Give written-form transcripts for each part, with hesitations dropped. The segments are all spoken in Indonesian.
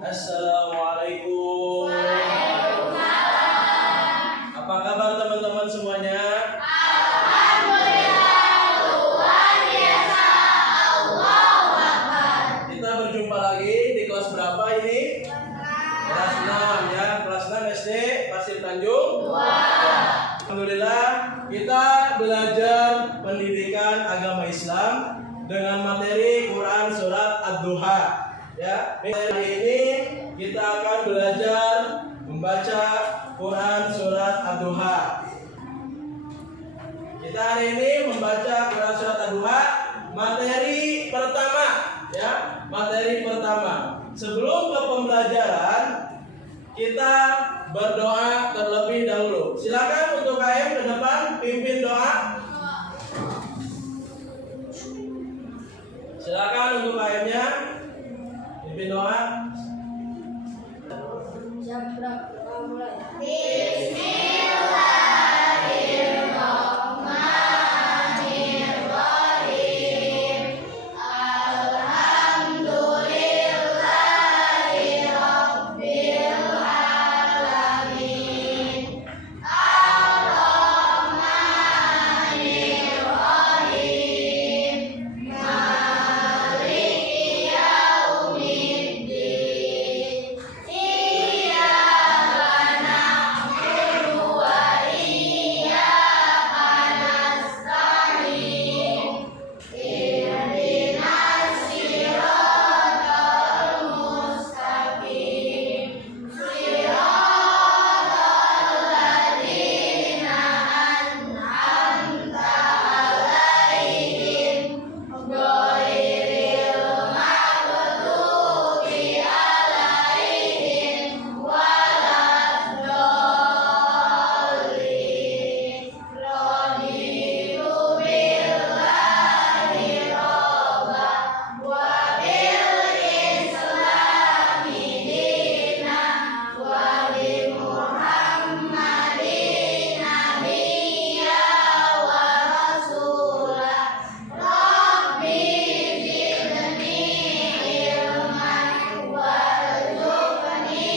Assalamualaikum. Waalaikumsalam. Apa kabar teman-teman semuanya? Alhamdulillah, luar biasa. Allahu Akbar. Kita berjumpa lagi di kelas berapa ini? Kelas 6 ya, kelas 6 SD Pasir Tanjung 2. Alhamdulillah, kita belajar pendidikan agama Islam dengan materi Quran surat Ad-Duha. Ya, materi ini kita akan belajar membaca Quran surat Ad-Duha. Kita hari ini membaca Quran surat Ad-Duha, materi pertama ya, materi pertama. Sebelum ke pembelajaran, kita berdoa terlebih dahulu. Silakan untuk KM ke depan pimpin doa. Silakan untuk KM-nya pimpin doa. Bismillahirrahmanirrahim. Alhamdulillahirabbil alamin. Ar-Rahmanirrahim. Maliki yaumiddin. Iyyaka na'budu wa iyyaka nasta'in. Ihdinas siratal mustaqim. Siratal ladzina an'amta 'alaihim ghairil maghdubi 'alaihim waladdallin. Raditu billahi robba wa bil islami dina wa bi Muhammadin nabiyya wa rasula. Rabbi zidni ilman warzuqni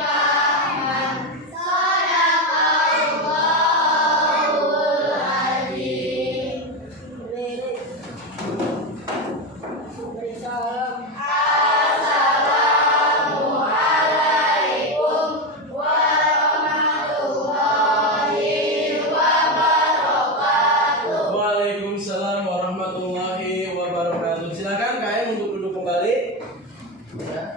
fahman. Sadaqallahul azim. Assalamualaikum warahmatullahi wabarakatuh. Waalaikumsalam warahmatullahi wabarakatuh. Silakan KM untuk duduk kembali. Ya.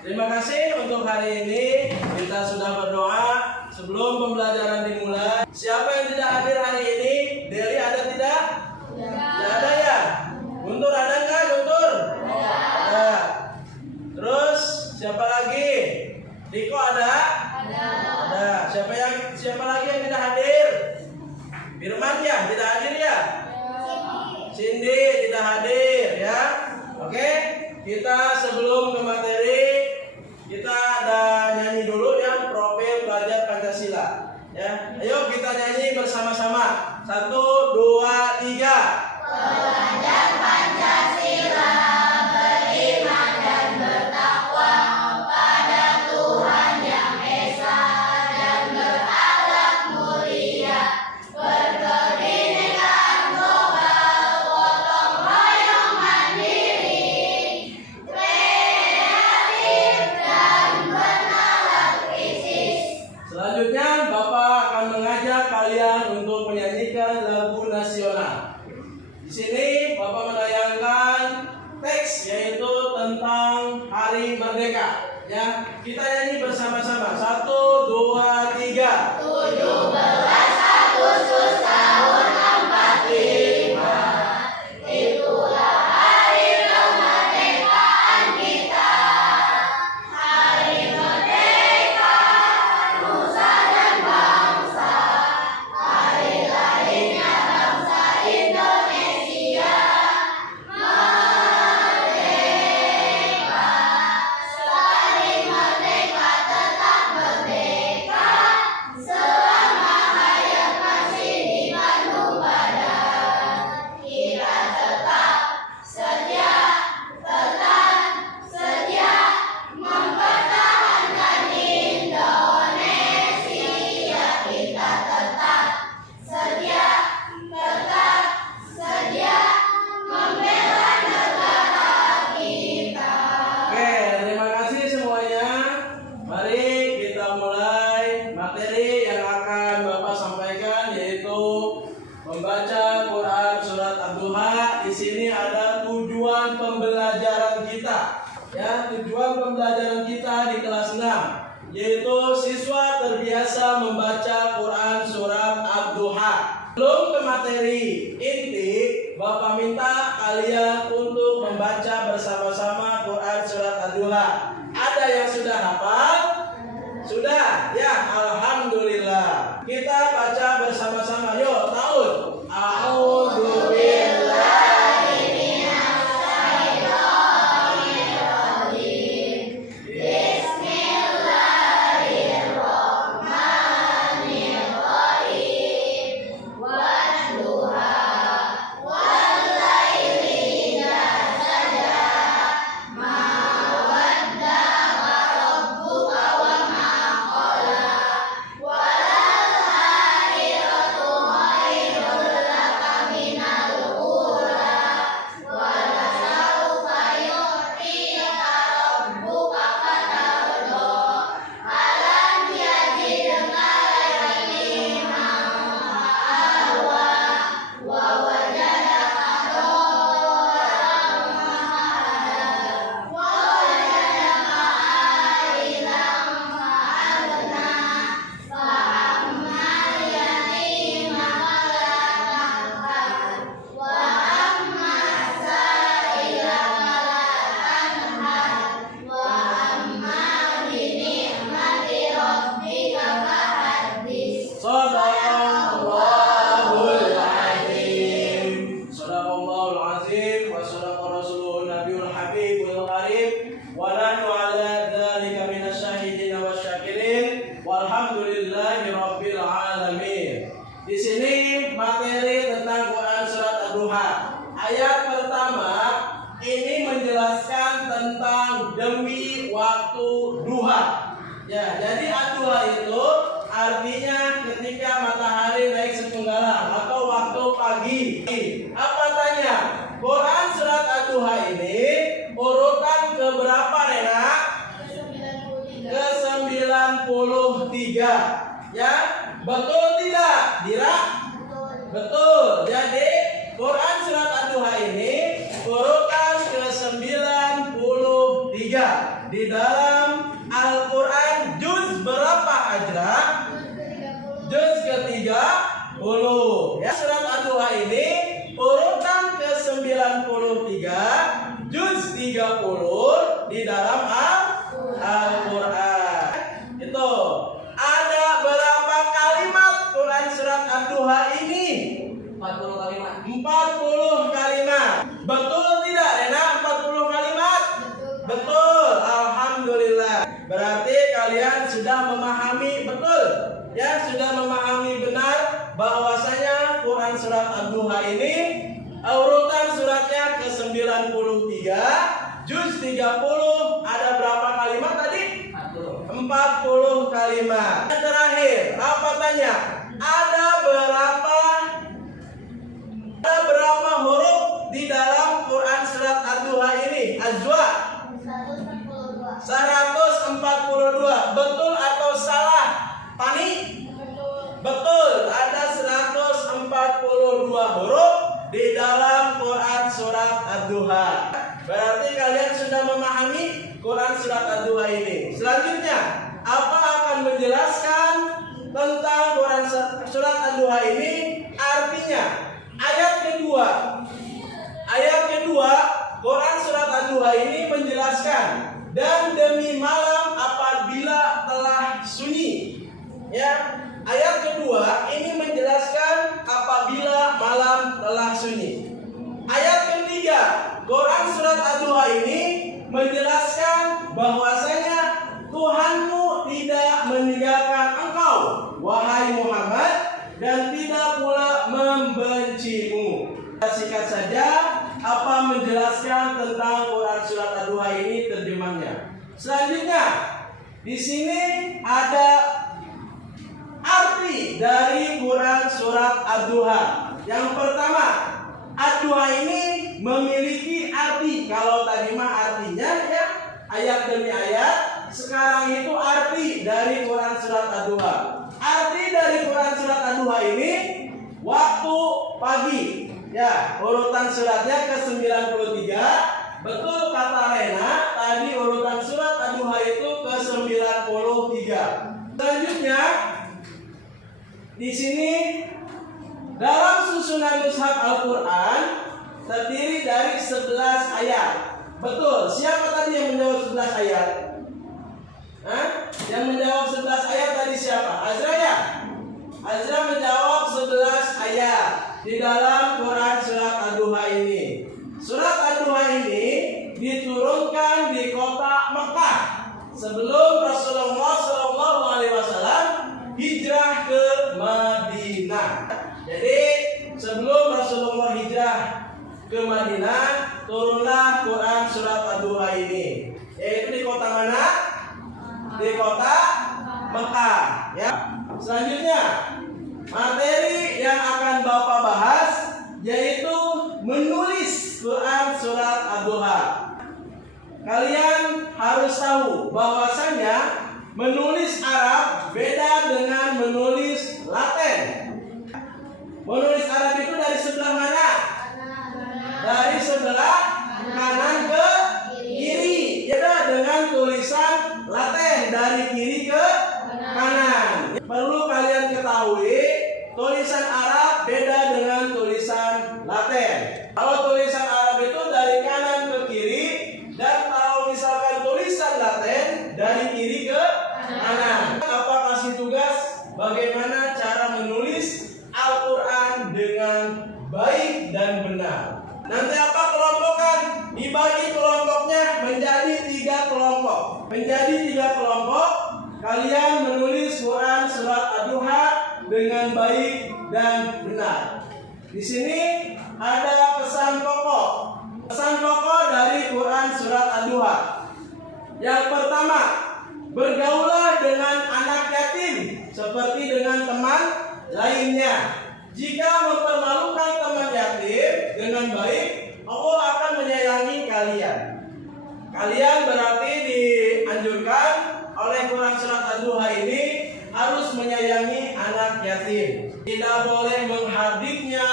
Terima kasih untuk hari ini kita sudah berdoa sebelum pembelajaran dimulai. Siapa yang tidak hadir hari ini? Deli ada tidak? Tidak ada ya? Guntur ada nggak Guntur? Ada. Terus siapa lagi? Diko ada? Ada. Siapa lagi yang tidak hadir? Firman ya, tidak hadir ya? Cindy tidak hadir ya. Oke, kita sebelum ke materi kita ada nyanyi dulu ya, profil pelajar Pancasila. Ya, ayo kita nyanyi bersama-sama. 1, 2, 3. Pelajar Pancasila beriman dan bertakwa pada Tuhan Yang Esa dan berakhlak mulia, berkebinekaan global, gotong royong mandiri, kreatif dan menalar krisis. Selanjutnya Bapak akan mengajak kalian untuk menyanyikan lagu nasional. Di sini Bapak menayangkan teks yaitu tentang Hari Merdeka. Ya, kita nyanyi bersama-sama. 1, 2, 3. 17 Agustus tahun 45, itulah hari kemerdekaan kita. Hari merdeka nusa dan bangsa, hari lahirnya bangsa Indonesia. Merdeka, sekali merdeka tetap merdeka. Quran surat Ad-Duha. Di sini ada tujuan pembelajaran kita. Ya, tujuan pembelajaran kita di kelas 6 yaitu siswa terbiasa membaca Quran surat Ad-Duha. Belum ke materi inti, Bapak minta kalian untuk membaca bersama-sama Quran surat Ad-Duha. Ada yang sudah hafal? Sudah? Ya, alhamdulillah. Kita baca bersama-sama. Yuk, tahun. A'udzubillahi minasyaitonirrajim. Bismillahirrahmanirrahim. Wadduha wallaili idza saja. Ma wadda'aka rabbuka wa ma qala. Walal akhiratu khairul laka minal ula. Walasawfa yu'tika rabbuka fatarda. Alam yajidka yatiman fa'awa. Wa wajadaka dhallan fahada. Wa wajadaka ailan fa'agna. Fa'ammal yatima fala taqhar. Wa ammas sa'ila fala tanhar. Wa amma bi ni'mati rabbika fahaddits. Shadaqallahul azim. Shadaqallahul azim wa shadaqa rasulun nabiyul habibul karim. Wa nahnu ala dzalika minasyahidin wasyakirin. Walhamdulillahi rabbil alamin. Di sini materi tentang Quran surat Ad-Duha. Ayat pertama ini menjelaskan tentang demi waktu duha. Ya, jadi Ad-Duha itu artinya ketika matahari naik sepenggalan atau waktu pagi. Apa tanya? Quran surat Ad-Duha ini urutan ke berapa, Rena? Ke 93. Ya, betul tidak? Dira? Betul. Jadi Quran surat Ad-Duha ini urutan ke 93 di dalam Al-Quran. Juz berapa, Ajra? Juz ke-30. Ya, surat Ad-Duha ini urutan ke 93, juz 30 di dalam Al-Quran. Itu ada berapa kalimat Quran surat Ad-Duha ini? 40 kalimat. 40 kalimat. Betul tidak, Rena? 40 kalimat? Betul. Alhamdulillah. Berarti kalian sudah memahami betul. Ya, sudah memahami benar bahwasanya Quran surat Ad-Duha ini urutan suratnya ke 93, juz 30, ada berapa kalimat tadi? 40 kalimat. Yang terakhir, apa tanya? Ada berapa huruf di dalam Quran surat Ad-Duha ini? Azwa? 142. Betul atau salah? Pani? Betul. Ada 142 huruf di dalam Quran surat Ad-Duha. Berarti kalian sudah memahami Quran surat Ad-Duha ini. Selanjutnya, apa akan menjelaskan tentang Quran surat Ad-Duha ini? Artinya, ayat kedua, Quran surat Ad-Duha ini menjelaskan dan demi malam apabila telah sunyi. Ya, ayat kedua ini menjelaskan apabila malam telah sunyi. Ayat ketiga, Quran surat Ad-Duha ini menjelaskan bahwasanya Tuhanmu tidak meninggalkan engkau, wahai Muhammad, dan tidak pula membencimu. Singkat saja apa menjelaskan tentang Quran surat Ad-Duha ini terjemahnya. Selanjutnya, di sini ada arti dari Quran surat Ad-Duha. Yang pertama, Ad-Duha ini memiliki arti. Kalau tadi mah artinya ya ayat demi ayat, sekarang itu arti dari Quran surat Ad-Duha. Arti dari Quran surat Ad-Duha ini waktu pagi. Ya, urutan suratnya ke-93. Betul kata Rena, tadi urutan surat Ad-Duha itu ke-93. Selanjutnya di sini dalam susunan mushaf Al-Qur'an terdiri dari 11 ayat. Betul, siapa tadi yang menjawab 11 ayat? Hah? Yang menjawab 11 ayat tadi siapa? Azra ya? Azra menjawab 11 ayat di dalam Quran surat Ad-Duha ini. Surat Ad-Duha ini diturunkan di kota Mekah sebelum Rasulullah SAW hijrah ke Madinah. Jadi sebelum Rasulullah hijrah ke Madinah, turunlah Quran surat Ad-Duha ini. Yaitu di kota mana? Di kota Mekah. Ya. Selanjutnya materi yang akan Bapak bahas yaitu menulis Quran surat Ad-Duha. Kalian harus tahu bahwasanya menulis Arab beda dengan menulis Latin. Menulis Arab itu dari sebelah mana? Dari sebelah kanan ke kiri. Beda dengan tulisan Latin dari kiri ke kanan. Perlu kalian ketahui, tulisan Arab beda dengan tulisan Latin. Kalau tulisan Arab itu dari kanan ke kiri, dan kalau misalkan tulisan Latin dari kiri ke kanan. Apa kasih tugas bagaimana cara menulis Al-Quran dengan baik dan benar. Nanti apa kelompokan? Dibagi kelompoknya menjadi 3 kelompok. Menjadi 3 kelompok. Kalian menulis Quran surat Ad-Duha dengan baik dan benar. Di sini ada pesan pokok. Pesan pokok dari Quran surat Ad-Duha. Yang pertama, bergaulah dengan anak yatim seperti dengan teman lainnya. Jika mempermalukan teman yatim dengan baik, Allah akan menyayangi kalian. Kalian berarti dianjurkan oleh Quran surat Ad-Duha ini harus menyayangi anak yatim. Tidak boleh menghardiknya,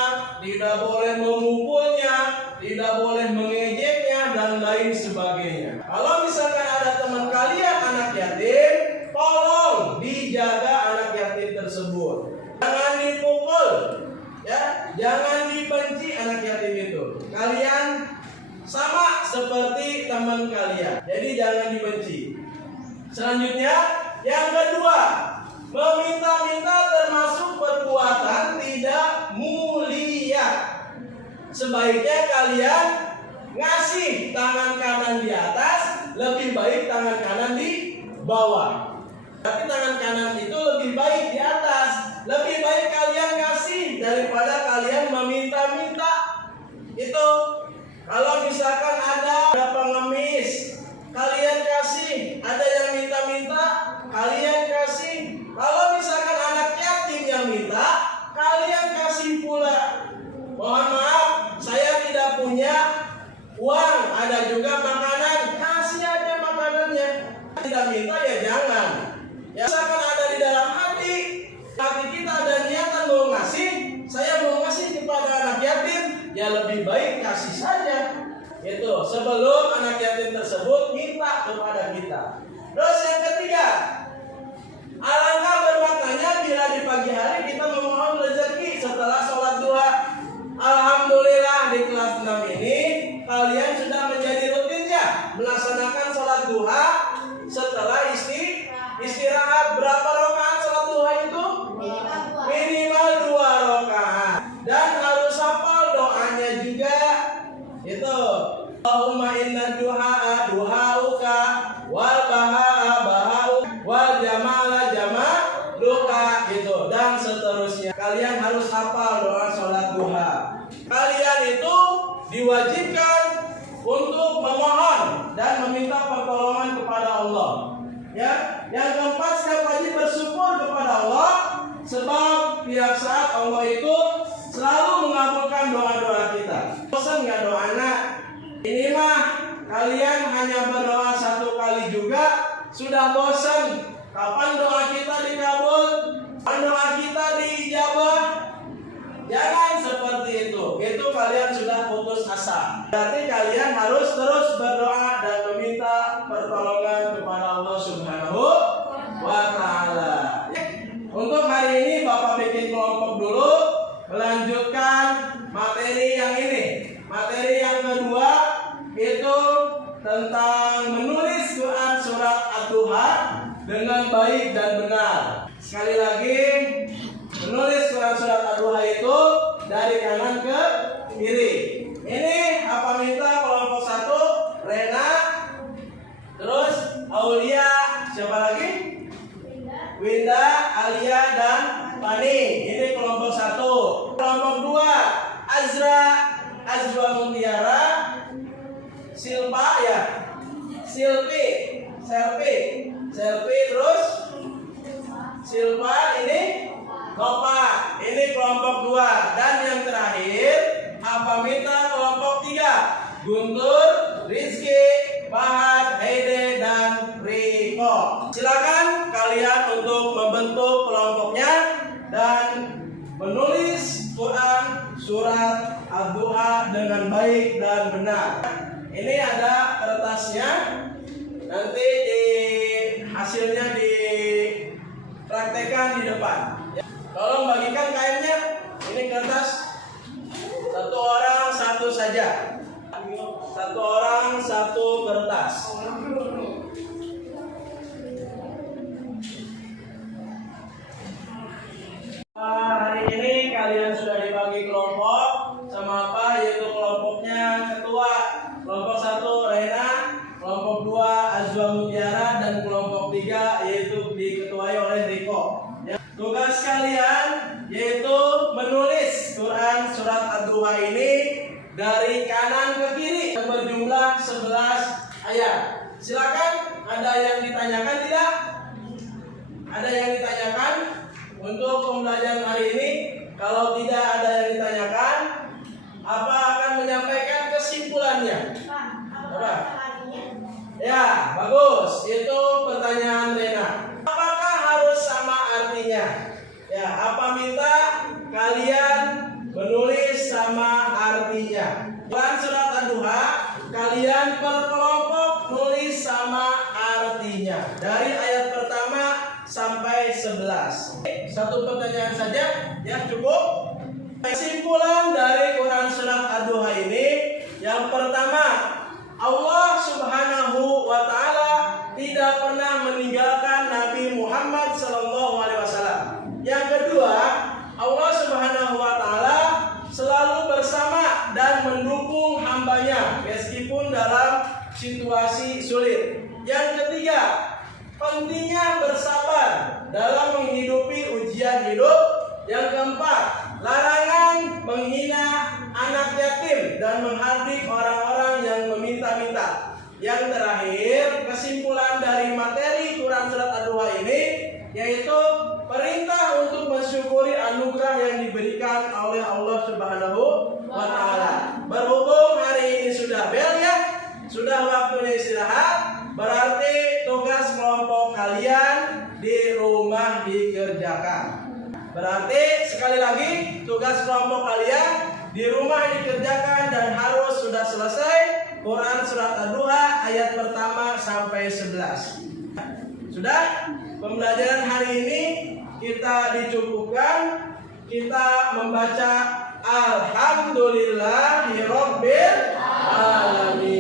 tidak boleh memukulnya, tidak boleh mengejeknya dan lain sebagainya. Kalau misalkan ada teman kalian anak yatim, tolong dijaga anak yatim tersebut. Jangan dipukul, ya, jangan dibenci anak yatim itu. Kalian sama seperti teman kalian, jadi jangan dibenci. Selanjutnya, yang kedua, meminta-minta termasuk perbuatan tidak mulia. Sebaiknya kalian ngasih tangan kanan di atas, lebih baik tangan kanan di bawah. Tapi tangan kanan itu lebih baik di atas. Lebih baik kalian ngasih daripada kalian meminta-minta. Itu kalau misalkan ada pengemis, kalian kasih. Ada yang minta-minta, kalian kasih. Kalau misalkan anak yatim yang minta, kalian kasih pula. Mohon maaf, saya tidak punya uang, ada juga makanan, kasih aja makanannya. Tidak minta ya jangan. Ya, misalkan ada di dalam hati kita ada niatan mau ngasih, saya mau ngasih kepada anak yatim, ya lebih baik kasih saja. Itu sebelum anak yatim tersebut minta kepada kita. Terus yang ketiga, alangkah bermaknanya bila di pagi hari kita memohon rezeki setelah sholat duha. Alhamdulillah di kelas 6 ini kalian sudah menjadi rutinnya melaksanakan sholat duha setelah istirahat. Berapa rakaat sholat duha itu? Minimal 2 rakaat. Dan harus hafal doanya juga. Itu Allahumma inna duha duhauka wal bahaa bahauka wal jamala jamaluka, gitu, dan seterusnya. Kalian harus hafal doa sholat duha. Kalian itu diwajibkan untuk memohon dan meminta pertolongan kepada Allah. Ya, yang keempat, setiap wajib bersyukur kepada Allah sebab tiap saat Allah itu selalu mengabulkan doa-doa kita. Bosan nggak doa anak? Ini mah kalian hanya berdoa 1 kali juga sudah bosan. Kapan doa kita dikabul? Kapan doa kita diijabah? Jangan seperti itu. itu kalian sudah putus asa. Berarti kalian harus terus berdoa dan meminta pertolongan kepada Allah Subhanahu wa Ta'ala. Untuk hari ini Bapak bikin kelompok dulu, melanjutkan materi yang ini. Materi yang kedua itu tentang menulis Quran surat Ad-Duha dengan baik dan benar. Sekali lagi, menulis Quran surat Ad-Duha itu dari kanan ke kiri. Ini apa minta kelompok 1, Rena, terus Aulia, siapa lagi? Winda, Alia, dan Pani. Ini kelompok 1. Kelompok 2, Azra, Azwa Mutiara, Silpa ya, Selvi, terus Silva, ini Nova. Ini kelompok 2. Dan yang terakhir apa minta kelompok 3, Guntur, Rizky, Fahad, Heide, dan Riko. Silakan kalian untuk membentuk kelompoknya dan menulis Quran surat Ad-Duha dengan baik dan benar. Ini ada kertasnya, nanti hasilnya dipraktekkan di depan. Tolong bagikan kainnya. Ini kertas, 1 orang 1 saja. 1 orang 1 kertas. Hari ini kalian sudah dibagi kelompok sama apa? Yaitu kelompoknya ketua. Kelompok 1 Rena, kelompok 2 Azwa Mutiara, dan kelompok 3 yaitu diketuai oleh Riko. Ya. Tugas kalian yaitu menulis Quran surat Ad-Duha ini dari kanan ke kiri berjumlah 11 ayat. Silakan, ada yang ditanyakan tidak? Ada yang ditanyakan untuk pembelajaran hari ini? Kalau tidak ada yang ditanyakan, apa akan menyampaikan kesimpulannya? Apa? Ya, bagus. Itu pertanyaan Rena. Apakah harus sama artinya? Ya, apa minta kalian menulis sama artinya? Quran surat Ad-Duha kalian per kelompok nulis sama artinya dari ayat pertama sampai 11. Satu pertanyaan saja, ya cukup. Kesimpulan dari Quran surat Ad-Duha ini, yang pertama, Allah Subhanahu wa Ta'ala tidak pernah meninggalkan Nabi Muhammad SAW. Yang kedua, Allah Subhanahu wa Ta'ala selalu bersama dan mendukung hambanya meskipun dalam situasi sulit. Yang ketiga, pentingnya bersabar dalam menghidupi ujian hidup. Yang keempat, larangan menghina anak yatim dan menghardik orang-orang yang meminta-minta. Yang terakhir, kesimpulan dari materi Quran surat Ad-Duha ini yaitu perintah untuk mensyukuri anugerah yang diberikan oleh Allah Subhanahu wa Ta'ala. Berhubung hari ini sudah bel ya, sudah waktunya istirahat, berarti tugas kelompok kalian di rumah dikerjakan. Berarti sekali lagi tugas kelompok kalian di rumah dikerjakan dan harus sudah selesai Quran surat Ad-Duha ayat pertama sampai 11. Sudah? Pembelajaran hari ini kita dicukupkan. Kita membaca Alhamdulillahirabbil alamin.